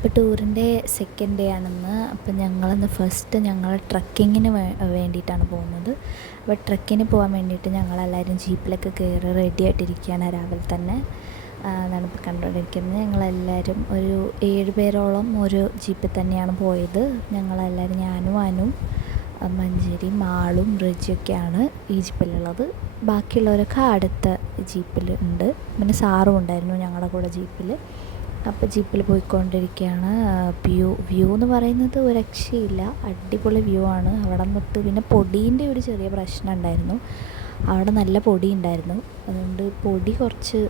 അപ്പോൾ ടൂറിൻ്റെ second day ആണെന്ന്. അപ്പോൾ ഞങ്ങളിന്ന് ഫസ്റ്റ് ഞങ്ങൾ ട്രക്കിങ്ങിന് വേണ്ടിയിട്ടാണ് പോകുന്നത്. അപ്പോൾ ട്രക്കിന് പോകാൻ വേണ്ടിയിട്ട് ഞങ്ങളെല്ലാവരും ജീപ്പിലൊക്കെ കയറി റെഡി ആയിട്ടിരിക്കുകയാണ്. രാവിലെ തന്നെ അതാണ് ഇപ്പോൾ കണ്ടുകൊണ്ടിരിക്കുന്നത്. ഞങ്ങളെല്ലാവരും ഒരു 7 പേരോളം ഒരു ജീപ്പിൽ തന്നെയാണ് പോയത്. ഞങ്ങളെല്ലാവരും ഞാനും അനുവും മഞ്ചേരി മാളും റജിയൊക്കെയാണ് ഈ ജീപ്പിലുള്ളത്. ബാക്കിയുള്ളവരൊക്കെ അടുത്ത ജീപ്പിലുണ്ട്. പിന്നെ സാറും ഉണ്ടായിരുന്നു ഞങ്ങളുടെ കൂടെ ജീപ്പിൽ. അപ്പോൾ ജീപ്പിൽ പോയിക്കൊണ്ടിരിക്കുകയാണ്. വ്യൂ എന്ന് പറയുന്നത് ഒരു രക്ഷയില്ല, അടിപൊളി വ്യൂ ആണ്. അവിടെ നിന്നിട്ട് പിന്നെ പൊടീൻ്റെ ഒരു ചെറിയ പ്രശ്നം ഉണ്ടായിരുന്നു. അവിടെ നല്ല പൊടി ഉണ്ടായിരുന്നു, അതുകൊണ്ട് പൊടി കുറച്ച്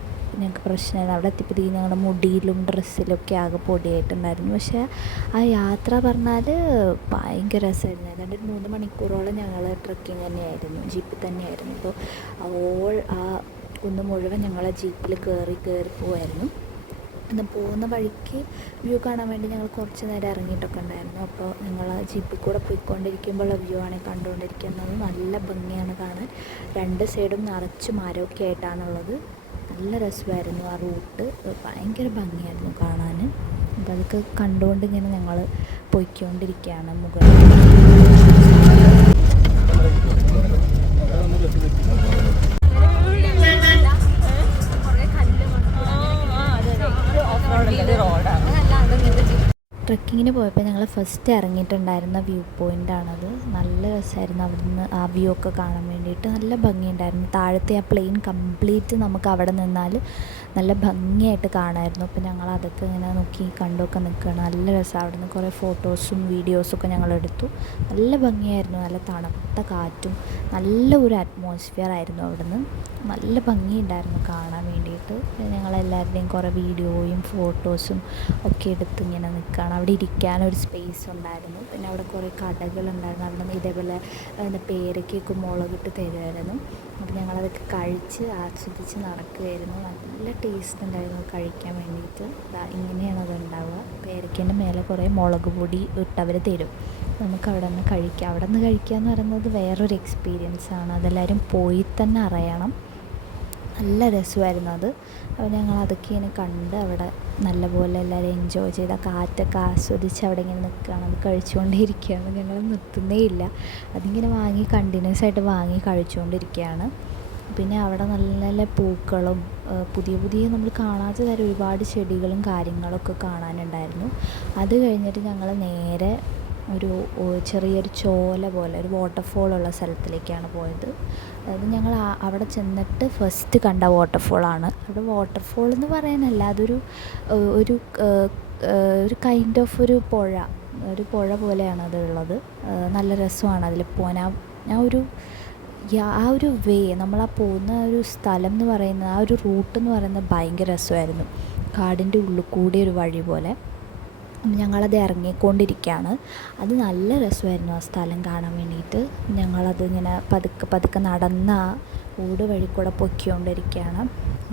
ഞങ്ങൾക്ക് പ്രശ്നമായിരുന്നു. അവിടെ എത്തിയപ്പോഴത്തേക്കും ഞങ്ങളുടെ മുടിയിലും ഡ്രസ്സിലൊക്കെ ആകെ പൊടിയായിട്ടുണ്ടായിരുന്നു. പക്ഷേ ആ യാത്ര പറഞ്ഞാൽ ഭയങ്കര രസമായിരുന്നു. ഏതാണ്ട് ഒരു 3 മണിക്കൂറോളം ഞങ്ങൾ ട്രക്കിങ് തന്നെയായിരുന്നു, ജീപ്പിൽ തന്നെയായിരുന്നു. അപ്പോൾ ആ കുന്ന് മുഴുവൻ ഞങ്ങളെ ജീപ്പിൽ കയറി പോവായിരുന്നു. ഇന്ന് പോകുന്ന വഴിക്ക് വ്യൂ കാണാൻ വേണ്ടി ഞങ്ങൾ കുറച്ച് നേരം ഇറങ്ങിയിട്ടൊക്കെ ഉണ്ടായിരുന്നു. അപ്പോൾ ഞങ്ങൾ ആ ജീപ്പിൽ കൂടെ പോയിക്കൊണ്ടിരിക്കുമ്പോൾ വ്യൂ ആണ് കണ്ടുകൊണ്ടിരിക്കുന്നത്. നല്ല ഭംഗിയാണ് കാണാൻ. 2 സൈഡും നിറച്ച് മരമൊക്കെ ആയിട്ടാണുള്ളത്. നല്ല രസമായിരുന്നു ആ റൂട്ട്, ഭയങ്കര ഭംഗിയായിരുന്നു കാണാൻ. അപ്പോൾ അതൊക്കെ കണ്ടുകൊണ്ട് ഇങ്ങനെ ഞങ്ങൾ പോയിക്കൊണ്ടിരിക്കുകയാണ് മുകളിൽ. ട്രക്കിങ്ങിന് പോയപ്പോൾ ഞങ്ങൾ ഫസ്റ്റ് ഇറങ്ങിയിട്ടുണ്ടായിരുന്ന വ്യൂ പോയിൻ്റാണത്. നല്ല രസമായിരുന്നു അവിടുന്ന് ആ വ്യൂ ഒക്കെ കാണാൻ വേണ്ടിയിട്ട്. നല്ല ഭംഗിയുണ്ടായിരുന്നു. താഴത്തെ ആ പ്ലെയിൻ കംപ്ലീറ്റ് നമുക്ക് അവിടെ നിന്നാൽ നല്ല ഭംഗിയായിട്ട് കാണാമായിരുന്നു. അപ്പോൾ ഞങ്ങൾ അതൊക്കെ ഇങ്ങനെ നോക്കി കണ്ടൊക്കെ നിൽക്കുകയാണ്. നല്ല രസമാണ്. അവിടുന്ന് കുറേ ഫോട്ടോസും വീഡിയോസൊക്കെ ഞങ്ങൾ എടുത്തു. നല്ല ഭംഗിയായിരുന്നു. നല്ല തണുത്ത കാറ്റും നല്ല ഒരു അറ്റ്മോസ്ഫിയർ ആയിരുന്നു അവിടുന്ന്. നല്ല ഭംഗിയുണ്ടായിരുന്നു കാണാൻ വേണ്ടിയിട്ട്. ഞങ്ങളെല്ലാവരുടെയും കുറേ വീഡിയോയും ഫോട്ടോസും ഒക്കെ എടുത്ത് ഇങ്ങനെ നിൽക്കുകയാണ്. അവിടെ ഇരിക്കാനൊരു സ്പേസ് ഉണ്ടായിരുന്നു. പിന്നെ അവിടെ കുറേ കടകളുണ്ടായിരുന്നു. അവിടെ നിന്ന് ഇതേപോലെ പേരയ്ക്കൊക്കെ മുളകിട്ട് തരുമായിരുന്നു. അപ്പോൾ ഞങ്ങളതൊക്കെ കഴിച്ച് ആസ്വദിച്ച് നടക്കുകയായിരുന്നു. നല്ല ടേസ്റ്റ് ഉണ്ടായിരുന്നു കഴിക്കാൻ വേണ്ടിയിട്ട്. ഇങ്ങനെയാണ് അത് ഉണ്ടാവുക. പേരയ്ക്കേൻ്റെ മേലെ കുറേ മുളക് പൊടി ഇട്ടവർ തരും. നമുക്ക് അവിടെ നിന്ന് കഴിക്കാം. അവിടെ നിന്ന് കഴിക്കുക എന്ന് പറയുന്നത് വേറൊരു എക്സ്പീരിയൻസാണ്. അതെല്ലാവരും പോയി തന്നെ അറിയണം. നല്ല രസമായിരുന്നു അത്. അപ്പോൾ ഞങ്ങൾ അതൊക്കെ ഇങ്ങനെ കണ്ട് അവിടെ നല്ലപോലെ എല്ലാവരും എൻജോയ് ചെയ്ത് ആ കാറ്റൊക്കെ ആസ്വദിച്ച് അവിടെ ഇങ്ങനെ നിൽക്കുകയാണ്. അത് കഴിച്ചുകൊണ്ടിരിക്കുകയാണ്. ഞങ്ങൾ നിർത്തുന്നേ ഇല്ല. അതിങ്ങനെ കണ്ടിന്യൂസ് ആയിട്ട് വാങ്ങി കഴിച്ചുകൊണ്ടിരിക്കുകയാണ്. പിന്നെ അവിടെ നല്ല നല്ല പൂക്കളും പുതിയ നമ്മൾ കാണാത്ത തരം ഒരുപാട് ചെടികളും കാര്യങ്ങളൊക്കെ കാണാനുണ്ടായിരുന്നു. അത് കഴിഞ്ഞിട്ട് ഞങ്ങൾ നേരെ ഒരു ചെറിയൊരു ചോല പോലെ ഒരു വാട്ടർഫോളുള്ള സ്ഥലത്തിലേക്കാണ് പോയത്. അതായത് ഞങ്ങൾ അവിടെ ചെന്നിട്ട് ഫസ്റ്റ് കണ്ട വാട്ടർഫോളാണ്. അവിടെ വാട്ടർഫോൾ എന്ന് പറയാനല്ല, അതൊരു ഒരു കൈൻഡ് ഓഫ് ഒരു പുഴ പോലെയാണ് അതുള്ളത്. നല്ല രസമാണ് അതിൽ പോകാൻ. ആ ഒരു വേ നമ്മൾ പോകുന്ന ഒരു സ്ഥലം എന്ന് പറയുന്നത്, ആ ഒരു റൂട്ട് എന്ന് പറയുന്നത് ഭയങ്കര രസമായിരുന്നു. കാടിൻ്റെ ഉള്ളിൽ കൂടി ഒരു വഴി പോലെ. ഞങ്ങളത് ഇറങ്ങിക്കൊണ്ടിരിക്കുകയാണ്. അത് നല്ല രസമായിരുന്നു ആ സ്ഥലം കാണാൻ വേണ്ടിയിട്ട്. ഞങ്ങളത് ഇങ്ങനെ പതുക്കെ നടന്ന ആ ഊട് വഴി കൂടെ പൊയ്ക്കൊണ്ടിരിക്കുകയാണ്.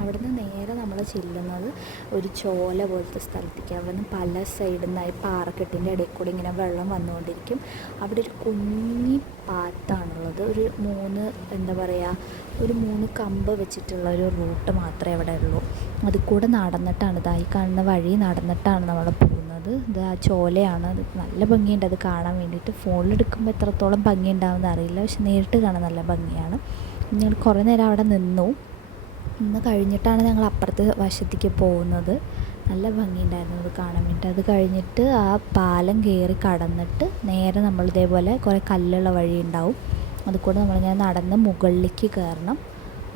അവിടുന്ന് നേരെ നമ്മൾ ചെല്ലുന്നത് ഒരു ചോല പോലത്തെ സ്ഥലത്തേക്ക്. അവിടുന്ന് പല സൈഡിൽ നിന്നായി പാറക്കെട്ടിൻ്റെ ഇടയിൽ കൂടി ഇങ്ങനെ വെള്ളം വന്നുകൊണ്ടിരിക്കും. അവിടെ ഒരു കുഞ്ഞി പാത്താണുള്ളത്. ഒരു 3 കമ്പ് വെച്ചിട്ടുള്ള ഒരു റൂട്ട് മാത്രമേ അവിടെ ഉള്ളൂ. അതിൽ കൂടെ നടന്നിട്ടാണ്, ഇതായി കാണുന്ന വഴി നടന്നിട്ടാണ് നമ്മൾ പോകുന്നത്. ഇത് ആ ചോലയാണ്. അത് നല്ല ഭംഗിയുണ്ട് അത് കാണാൻ വേണ്ടിയിട്ട്. ഫോണിലെടുക്കുമ്പോൾ എത്രത്തോളം ഭംഗി ഉണ്ടാവുമെന്ന് അറിയില്ല, പക്ഷെ നേരിട്ട് കാണാൻ നല്ല ഭംഗിയാണ്. ഞങ്ങൾ കുറേ നേരം അവിടെ നിന്നു. ഇന്ന് കഴിഞ്ഞിട്ടാണ് ഞങ്ങൾ അപ്പുറത്തെ വശത്തേക്ക് പോകുന്നത്. നല്ല ഭംഗിയുണ്ടായിരുന്നു അത് കാണാൻ വേണ്ടിയിട്ട്. അത് കഴിഞ്ഞിട്ട് ആ പാലം കയറി കടന്നിട്ട് നേരെ നമ്മൾ ഇതേപോലെ കുറേ കല്ലുള്ള വഴി ഉണ്ടാവും. അതുകൂടെ നമ്മളിങ്ങനെ നടന്ന് മുകളിലേക്ക് കയറണം.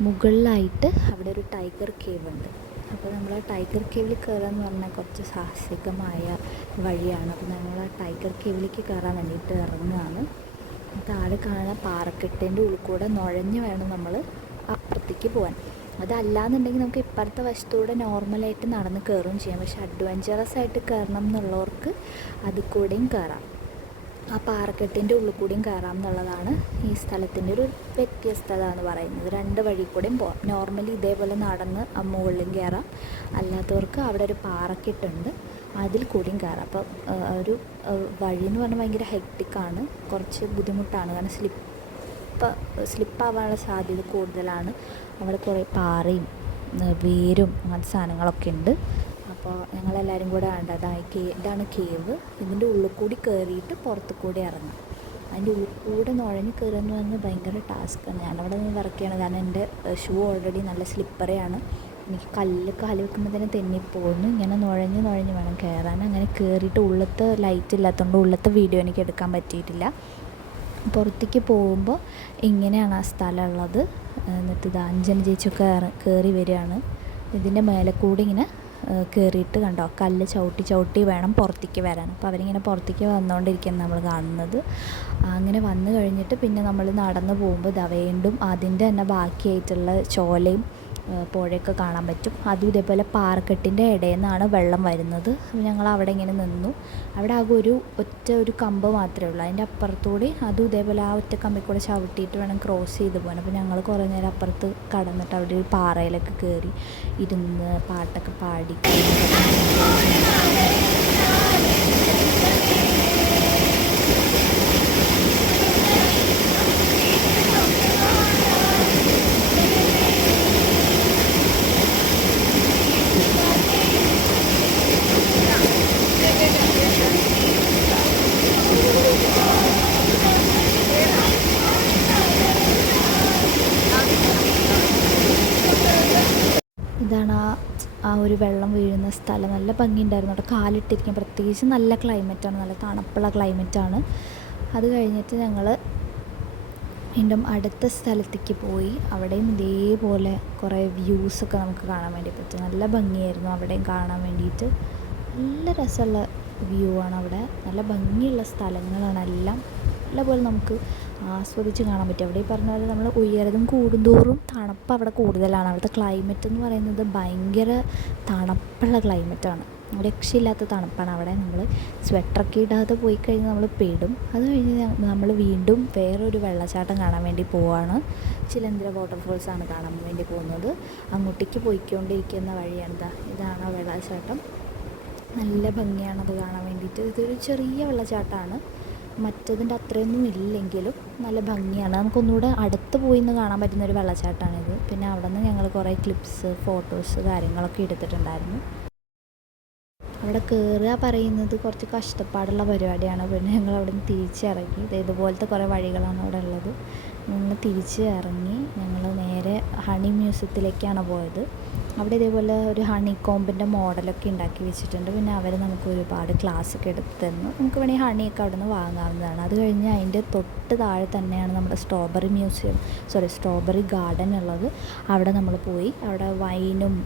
മുകളിലായിട്ട് അവിടെ ഒരു ടൈഗർ കേവ് ഉണ്ട്. അപ്പോൾ നമ്മൾ ആ ടൈഗർ കേവിൽ കയറുക എന്ന് പറഞ്ഞാൽ കുറച്ച് സാഹസികമായ വഴിയാണ്. അപ്പോൾ നമ്മൾ ആ ടൈഗർ കേവിലേക്ക് കയറാൻ വേണ്ടിയിട്ട് ഇറങ്ങുകയാണ്. താഴെ കാണുന്ന പാറക്കെട്ടിൻ്റെ ഉള്ളിൽ കൂടെ നുഴഞ്ഞ് വേണം നമ്മൾ അപ്പുറത്തേക്ക് പോകാൻ. അതല്ലാന്നുണ്ടെങ്കിൽ നമുക്ക് ഇപ്പുറത്തെ വശത്തൂടെ നോർമലായിട്ട് നടന്ന് കയറുകയും ചെയ്യാം. പക്ഷെ അഡ്വഞ്ചറസ് ആയിട്ട് കയറണം എന്നുള്ളവർക്ക് അതിൽ കൂടെയും കയറാം. ആ പാറക്കെട്ടിൻ്റെ ഉള്ളിൽ കൂടിയും കയറാം എന്നുള്ളതാണ് ഈ സ്ഥലത്തിൻ്റെ ഒരു വ്യത്യസ്തത എന്ന് പറയുന്നത്. 2 വഴി കൂടെയും പോകാം. നോർമലി ഇതേപോലെ നടന്ന് മുകളിലും കയറാം. അല്ലാത്തവർക്ക് അവിടെ ഒരു പാറക്കെട്ടുണ്ട്, അതിൽ കൂടിയും കയറാം. അപ്പോൾ ഒരു വഴി എന്ന് പറഞ്ഞാൽ ഭയങ്കര ഹെക്റ്റിക്കാണ്, കുറച്ച് ബുദ്ധിമുട്ടാണ്. കാരണം സ്ലിപ്പാവാനുള്ള സാധ്യത കൂടുതലാണ്. അവിടെ കുറേ പാറയും വേരും അങ്ങനത്തെ സാധനങ്ങളൊക്കെ ഉണ്ട്. അപ്പോൾ ഞങ്ങളെല്ലാവരും കൂടെ കണ്ടത് ഇതാണ് കേവ്. ഇതിൻ്റെ ഉള്ളിൽ കൂടി കയറിയിട്ട് പുറത്ത് കൂടി ഇറങ്ങാം. അതിൻ്റെ ഉള്ളിൽ കൂടെ നുഴഞ്ഞ് കയറുക എന്ന് പറഞ്ഞാൽ ഭയങ്കര ടാസ്ക്കാണ്. ഞാനവിടെ നിന്ന് വിറക്കുകയാണ്, കാരണം എൻ്റെ ഷൂ ഓൾറെഡി നല്ല സ്ലിപ്പറിയാണ്. എനിക്ക് കാല് വെക്കുമ്പോൾ തന്നെ തെന്നിപ്പോകുന്നു. ഇങ്ങനെ നുഴഞ്ഞ് വേണം കയറാൻ. അങ്ങനെ കയറിയിട്ട് ഉള്ളത്തെ ലൈറ്റ് ഇല്ലാത്തതുകൊണ്ട് ഉള്ളത്തെ വീഡിയോ എനിക്ക് എടുക്കാൻ പറ്റിയിട്ടില്ല. പുറത്തേക്ക് പോകുമ്പോൾ ഇങ്ങനെയാണ് ആ സ്ഥലം ഉള്ളത്. എന്നിട്ട് ഇത് അഞ്ജന ചേച്ചിയൊക്കെ കയറി വരികയാണ്. ഇതിൻ്റെ മേലെ കൂടി ഇങ്ങനെ കയറിയിട്ട് കണ്ടോ, കല്ല് ചവിട്ടി വേണം പുറത്തേക്ക് വരാൻ. അപ്പോൾ അവരിങ്ങനെ പുറത്തേക്ക് വന്നുകൊണ്ടിരിക്കുകയാണ് നമ്മൾ കാണുന്നത്. അങ്ങനെ വന്നു കഴിഞ്ഞിട്ട് പിന്നെ നമ്മൾ നടന്നു പോകുമ്പോൾ വീണ്ടും അതിൻ്റെ തന്നെ ബാക്കിയായിട്ടുള്ള ചോലയും പുഴയൊക്കെ കാണാൻ പറ്റും. അതും ഇതേപോലെ പാറക്കെട്ടിൻ്റെ ഇടയിൽ നിന്നാണ് വെള്ളം വരുന്നത്. അപ്പോൾ ഞങ്ങൾ അവിടെ ഇങ്ങനെ നിന്നു. അവിടെ ആകെ ഒരു കമ്പ് മാത്രമേ ഉള്ളൂ. അതിൻ്റെ അപ്പുറത്തൂടെ അതും ഇതേപോലെ ആ ഒറ്റ കമ്പിൽ കൂടെ ചവിട്ടിയിട്ട് വേണം ക്രോസ് ചെയ്ത് പോകാൻ. അപ്പോൾ ഞങ്ങൾ കുറേ നേരം അപ്പുറത്ത് കടന്നിട്ട് അവിടെ ഒരു പാറയിലൊക്കെ കയറി ഇരുന്ന് പാട്ടൊക്കെ പാടി. ഇതാണ് ആ ഒരു വെള്ളം വീഴുന്ന സ്ഥലം. നല്ല ഭംഗിയുണ്ടായിരുന്നു അവിടെ കാലിട്ടിരിക്കാൻ. പ്രത്യേകിച്ച് നല്ല ക്ലൈമറ്റാണ്, നല്ല തണുപ്പുള്ള ക്ലൈമറ്റാണ്. അത് കഴിഞ്ഞിട്ട് ഞങ്ങൾ വീണ്ടും അടുത്ത സ്ഥലത്തേക്ക് പോയി. അവിടെയും ഇതേപോലെ കുറേ വ്യൂസൊക്കെ നമുക്ക് കാണാൻ വേണ്ടി പറ്റും. നല്ല ഭംഗിയായിരുന്നു അവിടെയും കാണാൻ വേണ്ടിയിട്ട്. നല്ല രസമുള്ള വ്യൂ ആണ് അവിടെ. നല്ല ഭംഗിയുള്ള സ്ഥലങ്ങളാണ് എല്ലാം. നല്ലപോലെ നമുക്ക് ആസ്വദിച്ച് കാണാൻ പറ്റും. അവിടെ ഈ പറഞ്ഞ പോലെ നമ്മൾ ഉയരതും കൂടുന്തോറും തണുപ്പ് അവിടെ കൂടുതലാണ്. അവിടുത്തെ ക്ലൈമറ്റ് എന്ന് പറയുന്നത് ഭയങ്കര തണുപ്പുള്ള ക്ലൈമറ്റാണ്. രക്ഷയില്ലാത്ത തണുപ്പാണ് അവിടെ. നമ്മൾ സ്വെറ്ററൊക്കെ ഇടാതെ പോയി കഴിഞ്ഞാൽ നമ്മൾ പെടും. അത് കഴിഞ്ഞ് നമ്മൾ വീണ്ടും വേറൊരു വെള്ളച്ചാട്ടം കാണാൻ വേണ്ടി പോവുകയാണ്. ചിലന്തിര വാട്ടർഫോൾസാണ് കാണാൻ വേണ്ടി പോകുന്നത്. അങ്ങോട്ടേക്ക് പോയിക്കൊണ്ടിരിക്കുന്ന വഴിയാണ് ഇതാണ് ആ വെള്ളച്ചാട്ടം. നല്ല ഭംഗിയാണത് കാണാൻ വേണ്ടിയിട്ട്. ഇതൊരു ചെറിയ വെള്ളച്ചാട്ടമാണ്, മറ്റതിൻ്റെ അത്രയൊന്നും ഇല്ലെങ്കിലും നല്ല ഭംഗിയാണ്. നമുക്കൊന്നുകൂടെ അടുത്ത് പോയി നിന്ന് കാണാൻ പറ്റുന്നൊരു വെള്ളച്ചാട്ടമാണിത്. പിന്നെ അവിടെ നിന്ന് ഞങ്ങൾ കുറേ ക്ലിപ്സ്, ഫോട്ടോസ് കാര്യങ്ങളൊക്കെ എടുത്തിട്ടുണ്ടായിരുന്നു. അവിടെ കയറുക പറയുന്നത് കുറച്ച് കഷ്ടപ്പാടുള്ള പരിപാടിയാണ്. പിന്നെ ഞങ്ങൾ അവിടെ നിന്ന് തിരിച്ചിറങ്ങി. ഇതുപോലത്തെ കുറേ വഴികളാണ് അവിടെ ഉള്ളത്. ഞങ്ങൾ തിരിച്ച് ഇറങ്ങി ഞങ്ങൾ നേരെ ഹണി മ്യൂസിയത്തിലേക്കാണ് പോയത്. അവിടെ ഇതേപോലെ ഒരു ഹണി കോമ്പിൻ്റെ മോഡലൊക്കെ ഉണ്ടാക്കി വെച്ചിട്ടുണ്ട്. പിന്നെ അവർ നമുക്ക് ഒരുപാട് ക്ലാസ്സൊക്കെ എടുത്ത് തന്നു. നമുക്ക് വേണമെങ്കിൽ ഹണിയൊക്കെ അവിടെ നിന്ന് വാങ്ങാവുന്നതാണ്. അത് കഴിഞ്ഞ് അതിൻ്റെ തൊട്ട് താഴെ തന്നെയാണ് നമ്മുടെ സ്ട്രോബെറി ഗാർഡൻ ഉള്ളത്. അവിടെ നമ്മൾ പോയി. അവിടെ വൈനും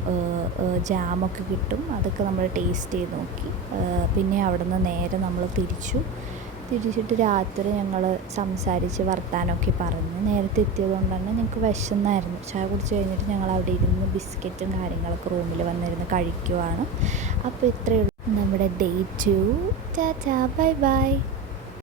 ജാമൊക്കെ കിട്ടും. അതൊക്കെ നമ്മൾ ടേസ്റ്റ് ചെയ്ത് നോക്കി. പിന്നെ അവിടെ നിന്ന് നേരെ നമ്മൾ തിരിച്ചിട്ട് രാത്രി ഞങ്ങൾ സംസാരിച്ച് വർത്താനമൊക്കെ പറഞ്ഞ് നേരത്തെ എത്തിയതുകൊണ്ട് തന്നെ ഞങ്ങൾക്ക് വിശന്നായിരുന്നു. ചായ കുടിച്ച് കഴിഞ്ഞിട്ട് ഞങ്ങൾ അവിടെ ഇരുന്ന് ബിസ്ക്കറ്റും കാര്യങ്ങളൊക്കെ റൂമിൽ വന്നിരുന്ന് കഴിക്കുവാണ്. അപ്പോൾ ഇത്രയേ ഉള്ളൂ നമ്മുടെ Day 2. Tata, bye bye.